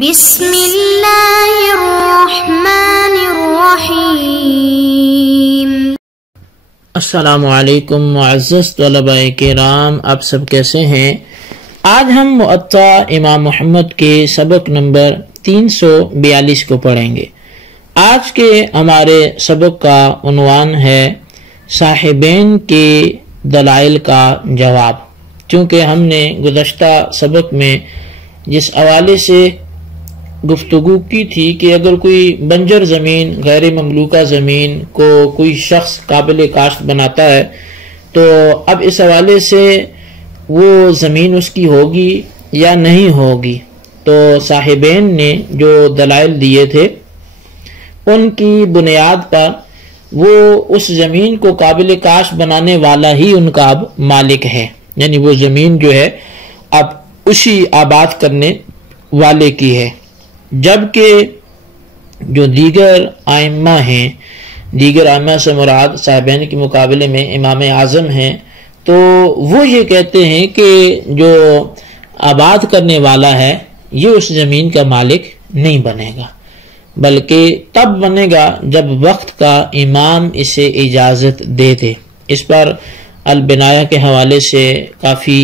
بسم اللہ الرحمن الرحیم۔ السلام علیکم معزز طلباء کرام، آپ سب کیسے ہیں؟ آج ہم موطا امام محمد کے سبق نمبر 342 کو پڑھیں گے۔ آج کے ہمارے سبق کا عنوان ہے صاحبین کے دلائل کا جواب۔ چونکہ ہم نے گزشتہ سبق میں جس حوالے سے گفتگو کی تھی کہ اگر کوئی بنجر زمین، غیر مملوکہ زمین کو کوئی شخص قابل کاشت بناتا ہے تو اب اس حوالے سے وہ زمین اس کی ہوگی یا نہیں ہوگی، تو صاحبین نے جو دلائل دیے تھے ان کی بنیاد پر وہ اس زمین کو قابل کاشت بنانے والا ہی ان کا اب مالک ہے، یعنی وہ زمین جو ہے اب اسی آباد کرنے والے کی ہے۔ جبکہ جو دیگر ائمہ ہیں، دیگر ائمہ سے مراد صاحبین کے مقابلے میں امام اعظم ہیں، تو وہ یہ کہتے ہیں کہ جو آباد کرنے والا ہے یہ اس زمین کا مالک نہیں بنے گا، بلکہ تب بنے گا جب وقت کا امام اسے اجازت دے دے۔ اس پر البنایہ کے حوالے سے کافی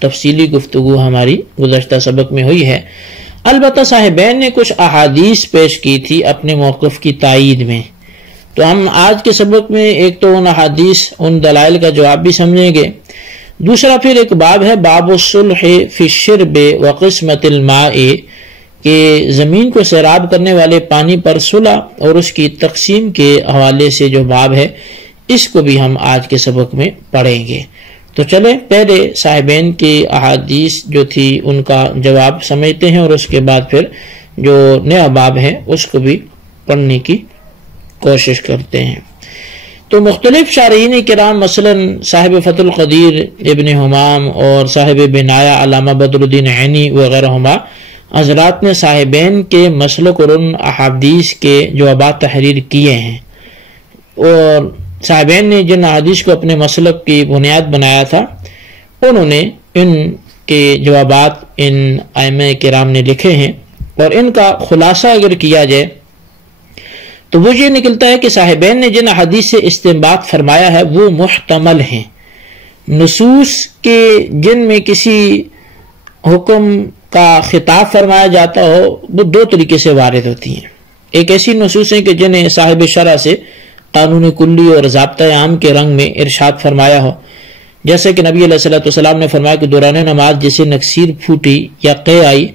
تفصیلی گفتگو ہماری گزشتہ سبق میں ہوئی ہے۔ البتہ صاحبین نے کچھ احادیث پیش کی تھی اپنے موقف کی تائید میں، تو ہم آج کے سبق میں ایک تو ان احادیث، ان دلائل کا جواب بھی سمجھیں گے، دوسرا پھر ایک باب ہے باب الصلح فی الشرب وقسمت الماء، کہ زمین کو سیراب کرنے والے پانی پر صلح اور اس کی تقسیم کے حوالے سے جو باب ہے اس کو بھی ہم آج کے سبق میں پڑھیں گے۔ تو چلیں پہلے صاحبین کی احادیث جو تھی ان کا جواب سمجھتے ہیں اور اس کے بعد پھر جو نیا باب ہے اس کو بھی پڑھنے کی کوشش کرتے ہیں۔ تو مختلف شارحین کرام مثلا صاحب فتح القدیر ابن حمام اور صاحب بنایہ علامہ بدر الدین عینی وغیرہما حضرات نے صاحبین کے مسلک اور ان احادیث کے جوابات تحریر کیے ہیں، اور صاحبین نے جن احادیث کو اپنے مسلک کی بنیاد بنایا تھا انہوں نے ان کے جوابات ان ائمہ کرام نے لکھے ہیں، اور ان کا خلاصہ اگر کیا جائے تو وہ یہ نکلتا ہے کہ صاحبین نے جن احادیث سے استنباط فرمایا ہے وہ محتمل ہیں۔ نصوص کے جن میں کسی حکم کا خطاب فرمایا جاتا ہو وہ دو طریقے سے وارد ہوتی ہیں۔ ایک ایسی نصوص ہیں کہ جنہیں صاحب شرع سے قانون کلی اور ضابطہ عام کے رنگ میں ارشاد فرمایا ہو، جیسے کہ نبی علیہ السلام نے فرمایا کہ دوران نماز جسے نکسیر پھوٹی یا قے آئی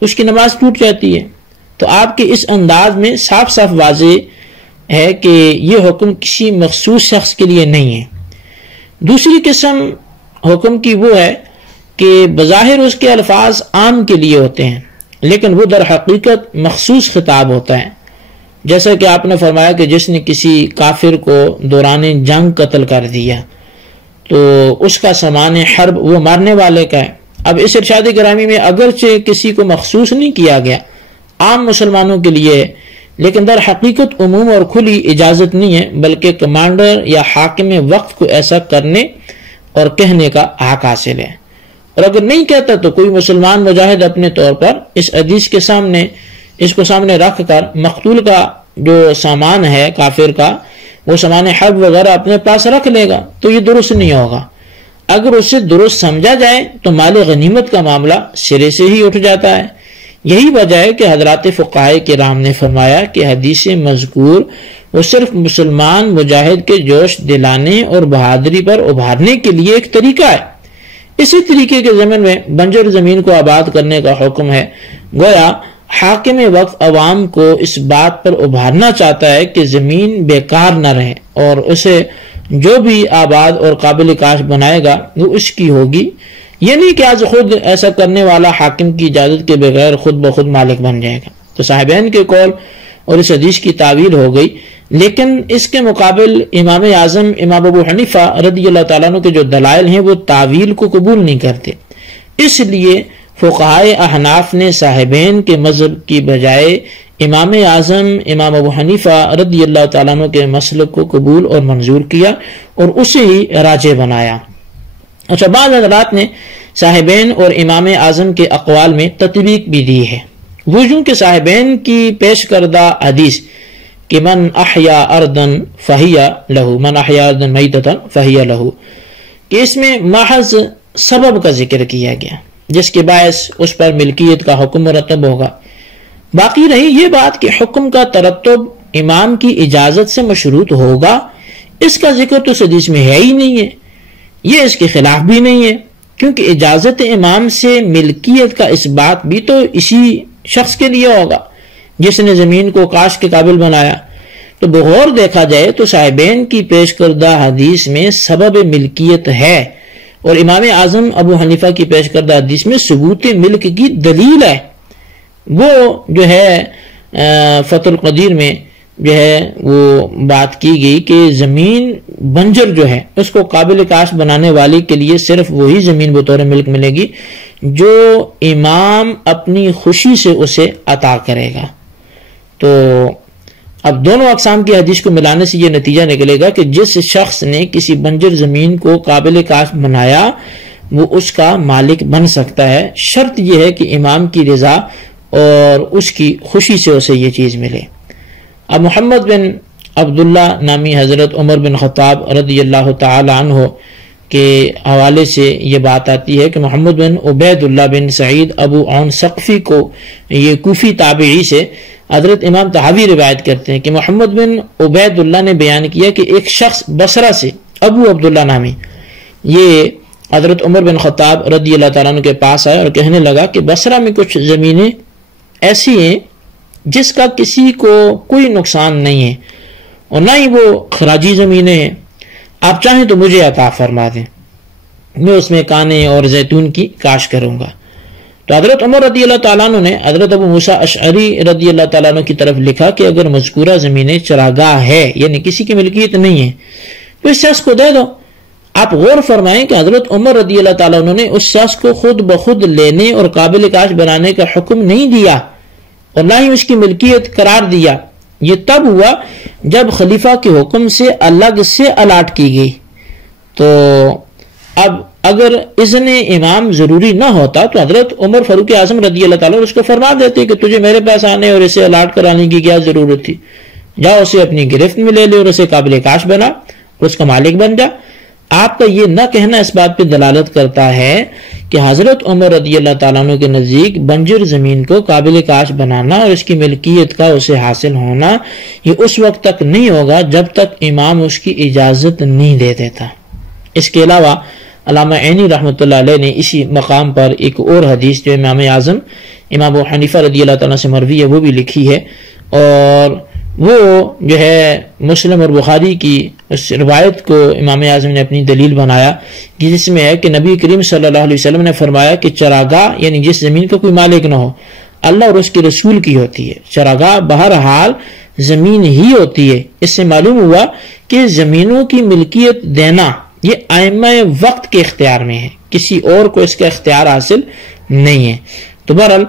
اس کی نماز ٹوٹ جاتی ہے۔ تو آپ کے اس انداز میں صاف صاف واضح ہے کہ یہ حکم کسی مخصوص شخص کے لیے نہیں ہے۔ دوسری قسم حکم کی وہ ہے کہ بظاہر اس کے الفاظ عام کے لیے ہوتے ہیں لیکن وہ در حقیقت مخصوص خطاب ہوتا ہے، جیسا کہ آپ نے فرمایا کہ جس نے کسی کافر کو دوران جنگ قتل کر دیا تو اس کا سامان حرب وہ مارنے والے کا ہے۔ اب اس ارشاد گرامی میں اگرچہ کسی کو مخصوص نہیں کیا گیا، عام مسلمانوں کے لیے ہے، لیکن در حقیقت عموم اور کھلی اجازت نہیں ہے، بلکہ کمانڈر یا حاکم وقت کو ایسا کرنے اور کہنے کا حق حاصل ہے، اور اگر نہیں کہتا تو کوئی مسلمان مجاہد اپنے طور پر اس حدیث کے سامنے اس کو سامنے رکھ کر مقتول کا جو سامان ہے کافر کا وہ سامان حرب وغیرہ اپنے پاس رکھ لے گا تو یہ درست نہیں ہوگا۔ اگر اسے درست سمجھا جائے تو مال غنیمت کا معاملہ سرے سے ہی اٹھ جاتا ہے۔ یہی وجہ ہے کہ حضرات فقہائے کرام نے فرمایا کہ حدیث مذکور وہ صرف مسلمان مجاہد کے جوش دلانے اور بہادری پر ابھارنے کے لیے ایک طریقہ ہے۔ اسی طریقے کے ضمن میں بنجر زمین کو آباد کرنے کا حکم ہے، گویا حاکم وقت عوام کو اس بات پر ابھارنا چاہتا ہے کہ زمین بیکار نہ رہے اور اسے جو بھی آباد اور قابل کاشت بنائے گا وہ اس کی ہوگی، یہ نہیں کہ آج خود ایسا کرنے والا حاکم کی اجازت کے بغیر خود بخود مالک بن جائے گا۔ تو صاحبین کے قول اور اس حدیث کی تعویل ہو گئی، لیکن اس کے مقابل امام اعظم امام ابو حنیفہ رضی اللہ تعالیٰ عنہ کے جو دلائل ہیں وہ تعویل کو قبول نہیں کرتے، اس لیے فقہائے احناف نے صاحبین کے مذہب کی بجائے امام اعظم امام ابو حنیفہ رضی اللہ تعالیٰ عنہ کے مسلک کو قبول اور منظور کیا اور اسے ہی راجح بنایا۔ اچھا، بعض حضرات نے صاحبین اور امام اعظم کے اقوال میں تطبیق بھی دی ہے، وہ چونکہ صاحبین کی پیش کردہ حدیث کہ من احیا اردن فہیا لہو، من احیا اردن میتتن فہیا لہو، کہ اس میں محض سبب کا ذکر کیا گیا جس کے باعث اس پر ملکیت کا حکم مرتب ہوگا. باقی رہی یہ بات کہ حکم کا ترتب امام کی اجازت سے مشروط ہوگا، اس کا ذکر تو اس حدیث میں ہے ہی نہیں ہے، یہ اس کے خلاف بھی نہیں ہے، کیونکہ اجازت امام سے ملکیت کا اس بات بھی تو اسی شخص کے لیے ہوگا جس نے زمین کو کاشت کے قابل بنایا. تو بغور دیکھا جائے تو صاحبین کی پیش کردہ حدیث میں سبب ملکیت ہے، اور امام اعظم ابو حنیفہ کی پیش کردہ حدیث میں ثبوت ملک کی دلیل ہے. وہ جو ہے فتح القدیر میں جو ہے وہ بات کی گئی کہ زمین بنجر جو ہے اس کو قابل کاشت بنانے والے کے لیے صرف وہی زمین بطور ملک ملے گی جو امام اپنی خوشی سے اسے عطا کرے گا. تو اب دونوں اقسام کی حدیث کو ملانے سے یہ نتیجہ نکلے گا کہ جس شخص نے کسی بنجر زمین کو قابل کاشت بنایا وہ اس کا مالک بن سکتا ہے، شرط یہ ہے کہ امام کی رضا اور اس کی خوشی سے اسے یہ چیز ملے. اب محمد بن عبداللہ نامی حضرت عمر بن خطاب رضی اللہ تعالی عنہ کے حوالے سے یہ بات آتی ہے کہ محمد بن عبید اللہ بن سعید ابو عون ثقفی کو، یہ کوفی تابعی سے حضرت امام طحاوی روایت کرتے ہیں کہ محمد بن عبید اللہ نے بیان کیا کہ ایک شخص بصرہ سے ابو عبداللہ نامی یہ حضرت عمر بن خطاب رضی اللہ تعالیٰ عنہ کے پاس آئے اور کہنے لگا کہ بصرہ میں کچھ زمینیں ایسی ہیں جس کا کسی کو کوئی نقصان نہیں ہے اور نہ ہی وہ خراجی زمینیں ہیں، آپ چاہیں تو مجھے عطا فرما دیں، میں اس میں کانے اور زیتون کی کاشت کروں گا. تو حضرت عمر رضی اللہ تعالیٰ عنہ نے حضرت ابو موسیٰ اشعری رضی اللہ تعالیٰ عنہ کی طرف لکھا کہ اگر مذکورہ زمینیں چراگاہ ہے یعنی کسی کی ملکیت نہیں ہے تو اس شخص کو دے دو. آپ غور فرمائیں کہ حضرت عمر رضی اللہ تعالیٰ عنہ نے اس شخص کو خود بخود لینے اور قابل کاشت بنانے کا حکم نہیں دیا اور نہ ہی اس کی ملکیت قرار دیا. یہ تب ہوا جب خلیفہ کے حکم سے الگ سے الاٹ کی گئی. تو اب اگر اذن امام ضروری نہ ہوتا تو حضرت عمر فاروق اعظم رضی اللہ تعالیٰ اس کو فرما دیتے کہ تجھے میرے پاس آنے اور اسے الاٹ کرانے کی کیا ضرورت تھی، جاؤ اسے اپنی گرفت میں لے لے اور اسے قابل کاشت بنا اور اس کا مالک بن جا. آپ کا یہ نہ کہنا اس بات پہ دلالت کرتا ہے کہ حضرت عمر رضی اللہ تعالیٰ عنہ کے نزدیک بنجر زمین کو قابل کاشت بنانا اور اس کی ملکیت کا اسے حاصل ہونا یہ اس وقت تک نہیں ہوگا جب تک امام اس کی اجازت نہیں دے دیتا. اس کے علاوہ علامہ عینی رحمۃ اللہ علیہ نے اسی مقام پر ایک اور حدیث جو امام اعظم امام ابو حنیفہ رضی اللہ تعالیٰ سے مروی ہے وہ بھی لکھی ہے، اور وہ جو ہے مسلم اور بخاری کی اس روایت کو امام اعظم نے اپنی دلیل بنایا جس میں ہے کہ نبی کریم صلی اللہ علیہ وسلم نے فرمایا کہ چراگاہ یعنی جس زمین کا کوئی مالک نہ ہو اللہ اور اس کے رسول کی ہوتی ہے. چراگاہ بہرحال زمین ہی ہوتی ہے. اس سے معلوم ہوا کہ زمینوں کی ملکیت دینا یہ ائمہ وقت کے اختیار میں ہے، کسی اور کو اس کا اختیار حاصل نہیں ہے. تو بہرحال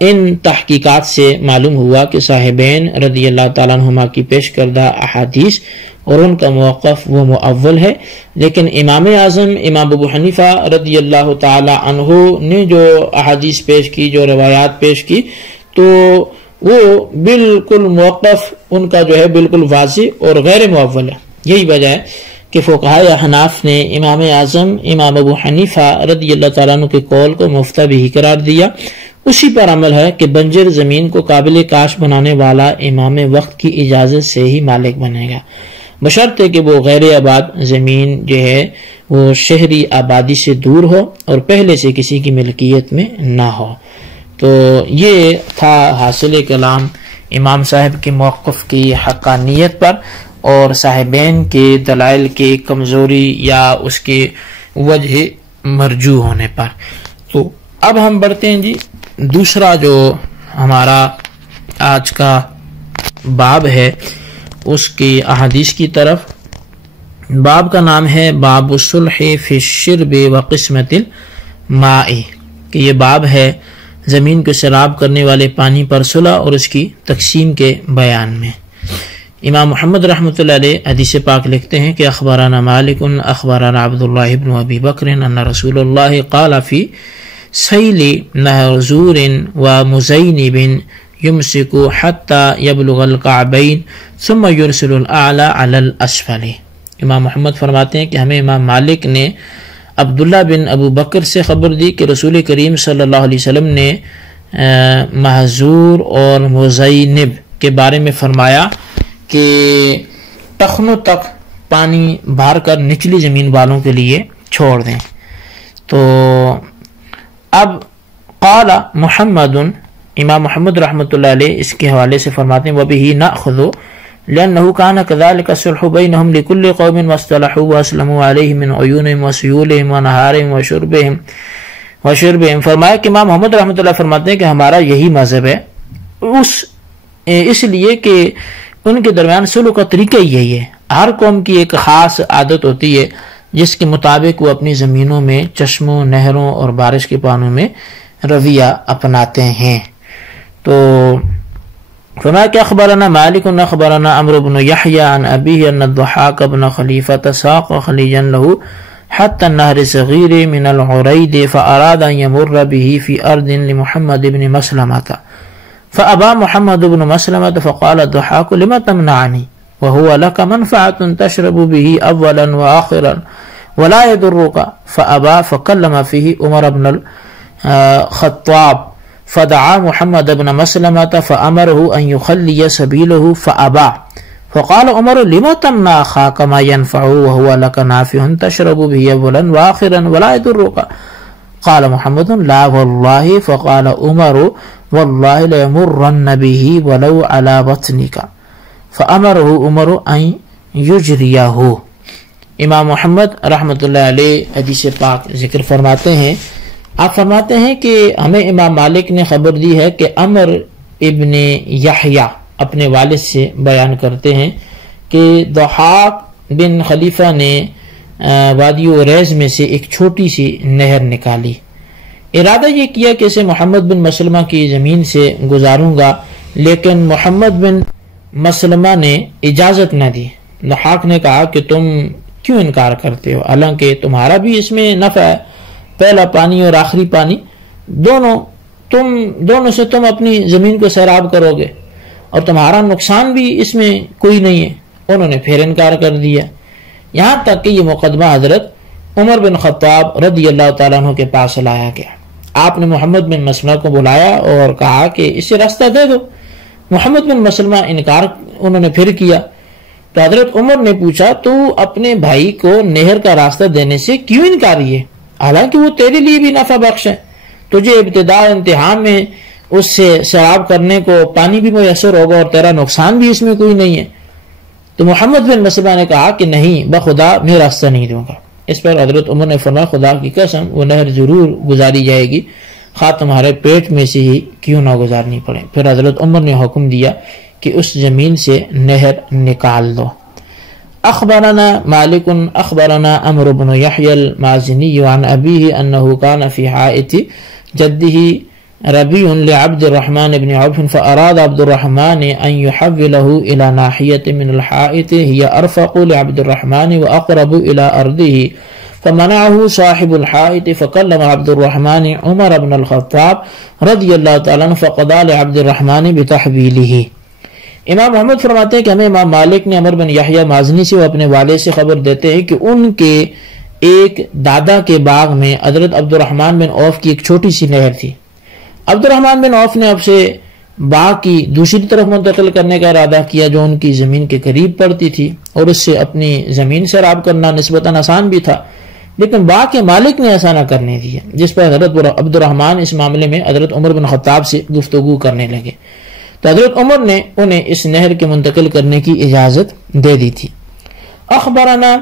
ان تحقیقات سے معلوم ہوا کہ صاحبین رضی اللہ تعالیٰ عنہما کی پیش کردہ احادیث اور ان کا موقف وہ مؤول ہے، لیکن امام اعظم امام ابو حنیفہ رضی اللہ تعالیٰ عنہ نے جو احادیث پیش کی، جو روایات پیش کی، تو وہ بالکل موقف ان کا جو ہے بالکل واضح اور غیر مؤول ہے. یہی وجہ ہے کہ فقہاء احناف نے امام اعظم امام ابو حنیفہ رضی اللہ تعالیٰ عنہ کے قول کو مفتہ بھی قرار دیا. اسی پر عمل ہے کہ بنجر زمین کو قابل کاشت بنانے والا امام وقت کی اجازت سے ہی مالک بنے گا، بشرطے کہ وہ غیر آباد زمین جو ہے وہ شہری آبادی سے دور ہو اور پہلے سے کسی کی ملکیت میں نہ ہو. تو یہ تھا حاصل کلام امام صاحب کے موقف کی حقانیت پر اور صاحبین کے دلائل کی کمزوری یا اس کے وجہ مرجوح ہونے پر. تو اب ہم بڑھتے ہیں جی دوسرا جو ہمارا آج کا باب ہے اس کی احادیث کی طرف. باب کا نام ہے باب الصلح فی الشرب و قسمت الماء، کہ یہ باب ہے زمین کو سیراب کرنے والے پانی پر صلح اور اس کی تقسیم کے بیان میں. امام محمد رحمۃ اللہ علیہ حدیث پاک لکھتے ہیں کہ اخبرنا مالک اخبرنا عبداللہ بن ابی بکر ان رسول اللہ قال فی سیل محظور و مزینب یمسک حتی یبلغ الکعبین ثم یرسل الاعلی علی الاسفل۔ امام محمد فرماتے ہیں کہ ہمیں امام مالک نے عبداللہ بن ابو بکر سے خبر دی کہ رسول کریم صلی اللہ علیہ وسلم نے محظور اور مزینب کے بارے میں فرمایا کہ ٹخنوں تک پانی بھر کر نچلی زمین والوں کے لیے چھوڑ دیں۔ تو اب قال محمد، امام محمد رحمۃ اللہ علیہ اس کے حوالے سے فرماتے ہیں وَبِهِ نَأْخُذُ لأنه كان كذلك الصلح بينهم لكل قوم واصطلحوا واسلموا عليه من عيونهم وسيولهم ونهارهم وشربهم۔ فرمایا کہ امام محمد رحمۃ اللہ فرماتے ہیں کہ ہمارا یہی مذہب ہے اس لیے کہ ان کے درمیان صلح کا طریقہ یہی ہے۔ ہر قوم کی ایک خاص عادت ہوتی ہے جس کے مطابق وہ اپنی زمینوں میں چشموں، نہروں اور بارش کے پانوں میں رویہ اپناتے ہیں۔ تو فرمایا کہ اخبرنا مالک اخبرنا عمرو بن یحیی عن ابیہ ان الضحاک بن خلیفۃ ساق خلیجا له حتى النهر الصغير من العريد فأراد أن يمر به في أرض لمحمد بن مسلمة فأبى محمد بن مسلمة فقال الضحاك لما تمنعني وهو لك منفعة تشرب به أولا وآخرا ولا يضرك فأبى فكلم فيه عمر بن الخطاب فدعا محمد بن مسلمة فأمره أن يخلي سبيله فأبى فقال عمر لما تمنع أخاك ما ينفعه وهو لك نافع تشرب به أولا وآخرا ولا يضرك قال محمد لا والله فقال عمر والله ليمرن به ولو على بطنك فأمره عمر أن يجريه۔ امام محمد رحمۃ اللہ علیہ حدیث پاک ذکر فرماتے ہیں، آپ فرماتے ہیں کہ ہمیں امام مالک نے خبر دی ہے کہ عمر ابن یحییٰ اپنے والد سے بیان کرتے ہیں کہ ضحاک بن خلیفہ نے وادی عریض میں سے ایک چھوٹی سی نہر نکالی، ارادہ یہ کیا کہ اسے محمد بن مسلمہ کی زمین سے گزاروں گا، لیکن محمد بن مسلمہ نے اجازت نہ دی۔ ضحاک نے کہا کہ تم کیوں انکار کرتے ہو، حالانکہ تمہارا بھی اس میں نفع ہے، پہلا پانی اور آخری پانی دونوں سے تم اپنی زمین کو سیراب کرو گے اور تمہارا نقصان بھی اس میں کوئی نہیں ہے۔ انہوں نے پھر انکار کر دیا، یہاں تک کہ یہ مقدمہ حضرت عمر بن خطاب رضی اللہ تعالیٰ عنہ کے پاس لایا گیا۔ آپ نے محمد بن مسلمہ کو بلایا اور کہا کہ اسے راستہ دے دو۔ محمد بن مسلمہ انکار انہوں نے پھر کیا، تو حضرت عمر نے پوچھا تو اپنے بھائی کو نہر کا راستہ دینے سے کیوں انکاری ہے، حالانکہ وہ تیرے لیے بھی نفع بخش ہے، تجھے ابتدا انتہا میں اس سے سیراب کرنے کو پانی بھی میسر ہوگا اور تیرا نقصان بھی اس میں کوئی نہیں ہے۔ تو محمد بن مسلمہ نے کہا کہ نہیں، بخدا میں راستہ نہیں دوں گا۔ اس پر حضرت عمر نے فرمایا خدا کی قسم وہ نہر ضرور گزاری جائے گی، خواہ تمہارے پیٹ میں سے ہی کیوں نہ گزارنی پڑے۔ پھر حضرت عمر نے حکم دیا کہ اس زمین سے نہر نکال دو۔ اخبرنا مالک اخبرنا عمرو بن یحیی المازنی عن ابیہ انہ کان فی حائط جدہ ربیع لعبد الرحمن بن عوف فاراد عبد الرحمن ان يحوله الى ناحیة من الحائط هي ارفق لعبد الرحمن واقرب الى ارضه فمنعه صاحب الحائط فكلم عبد الرحمن عمر بن الخطاب رضی اللہ تعالیٰ عنہ فقضى لعبد الرحمن بتحویلہ۔ امام محمد فرماتے ہیں کہ ہمیں امام مالک نے عمر بن یحییٰ مازنی سے وہ اپنے والد سے خبر دیتے ہیں کہ ان کے ایک دادا کے باغ میں حضرت عبد الرحمن بن عوف کی ایک چھوٹی سی نہر تھی۔ عبد الرحمن بن عوف نے اب سے باغ کی دوسری طرف منتقل کرنے کا ارادہ کیا جو ان کی زمین کے قریب پڑتی تھی، اور اس سے اپنی زمین سیراب کرنا نسبتاً آسان بھی تھا، لیکن باغ کے مالک نے ایسا نہ کرنے دیا، جس پر حضرت عبد الرحمن اس معاملے میں حضرت عمر بن خطاب سے گفتگو کرنے لگے، تو حضرت عمر نے انہیں اس نہر کے منتقل کرنے کی اجازت دے دی تھی۔ اخبرنا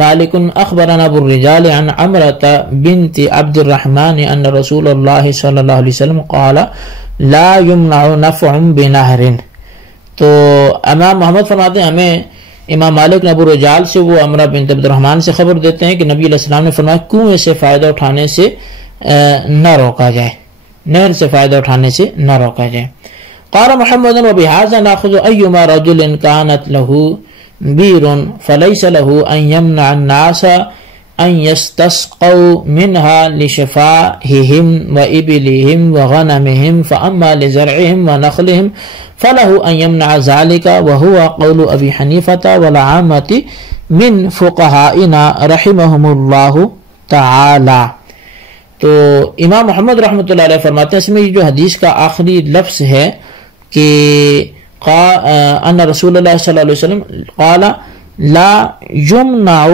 مالک اخبرنا ابو الرجال عن عمرة بنت عبد الرحمن ان رسول اللہ صلی اللہ علیہ وسلم قال لا يمنع نفع بنہر۔ تو امام محمد فرماتے ہیں ہمیں امام مالک نے ابو الرجال سے وہ عمرہ بنت عبد الرحمن سے خبر دیتے ہیں کہ نبی علیہ السلام نے فرمایا کنویں سے فائدہ اٹھانے سے نہ روکا جائے، نہر سے فائدہ اٹھانے سے نہ روکا جائے۔ قال محمد وبهذا ناخذ ايما رجل كانت له بير فليس له ان يمنع الناس ان يستسقوا منها لشفائهم وإبلهم وغنمهم فأما لزرعهم ونخلهم فله أن يمنع ذلك وهو قول أبي حنيفة والعامة من فقهائنا رحمهم الله تعالی. تو امام محمد رحمۃ اللہ علیہ فرماتے ہیں اس میں جو حدیث کا آخری لفظ ہے کہ ان رسول اللہ صلی اللہ علیہ وسلم قال لا یمنع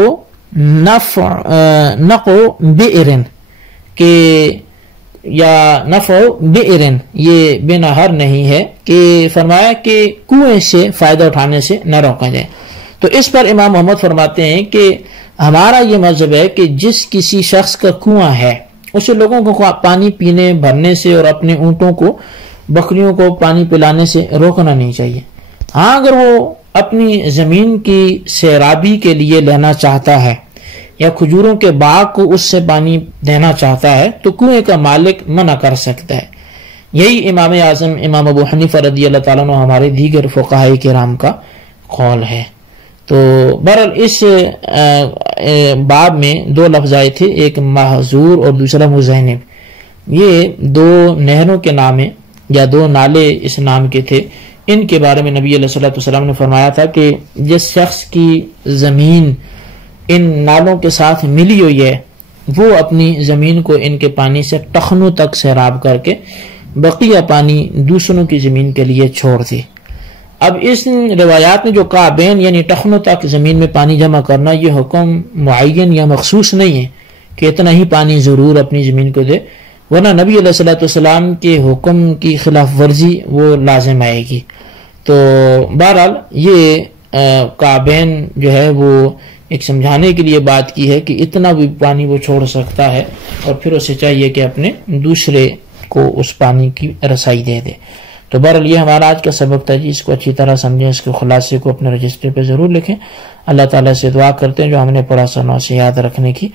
نقع بئر، کہ یا نفع بئر یہ بے نہر نہیں ہے، کہ فرمایا کہ کنویں سے فائدہ اٹھانے سے نہ روکا جائے. تو اس پر امام محمد فرماتے ہیں کہ ہمارا یہ مذہب ہے کہ جس کسی شخص کا کنواں ہے اسے لوگوں کو پانی پینے بھرنے سے اور اپنے اونٹوں کو بکریوں کو پانی پلانے سے روکنا نہیں چاہیے. ہاں اگر وہ اپنی زمین کی سیرابی کے لیے لینا چاہتا ہے یا کھجوروں کے باغ کو اس سے پانی دینا چاہتا ہے تو کنویں کا مالک منع کر سکتا ہے. یہی امام اعظم امام ابو حنیفہ رضی اللہ تعالیٰ عنہ ہمارے دیگر فقہاء کرام کا قول ہے. تو بہرحال اس باب میں دو لفظ آئے تھے، ایک محظور اور دوسرا مزینب. یہ دو نہروں کے نام ہیں یا دو نالے اس نام کے تھے. ان کے بارے میں نبی علیہ الصلوۃ والسلام نے فرمایا تھا کہ جس شخص کی زمین ان نالوں کے ساتھ ملی ہوئی ہے وہ اپنی زمین کو ان کے پانی سے ٹخنوں تک سیراب کر کے بقیہ پانی دوسروں کی زمین کے لیے چھوڑ دے. اب اس روایات میں جو کعبین یعنی ٹخنوں تک زمین میں پانی جمع کرنا یہ حکم معین یا مخصوص نہیں ہے کہ اتنا ہی پانی ضرور اپنی زمین کو دے، ورنہ نبی علیہ الصلوۃ والسلام کے حکم کی خلاف ورزی وہ لازم آئے گی. تو بہرحال یہ کعبین جو ہے وہ ایک سمجھانے کے لیے بات کی ہے کہ اتنا بھی پانی وہ چھوڑ سکتا ہے اور پھر اسے چاہیے کہ اپنے دوسرے کو اس پانی کی رسائی دے دے. تو بہرحال یہ ہمارا آج کا سبق تھا جی، اس کو اچھی طرح سمجھیں، اس کے خلاصے کو اپنے رجسٹر پہ ضرور لکھیں. اللہ تعالیٰ سے دعا کرتے ہیں جو ہم نے پڑھا سنا سے یاد رکھنے کی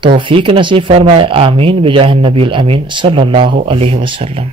توفیق نصیب فرمائے. آمین بجاہ النبی الامین صلی اللہ علیہ وسلم.